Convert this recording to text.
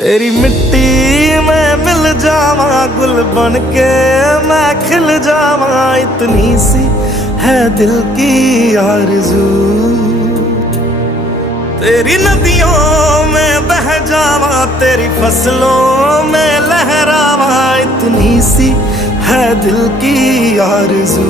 तेरी मिट्टी में मिल जावा, गुल बन के मैं खिल जावा, इतनी सी है दिल की आरज़ू। तेरी नदियों में बह जावा, तेरी फसलों में लहरावा, इतनी सी है दिल की आरज़ू।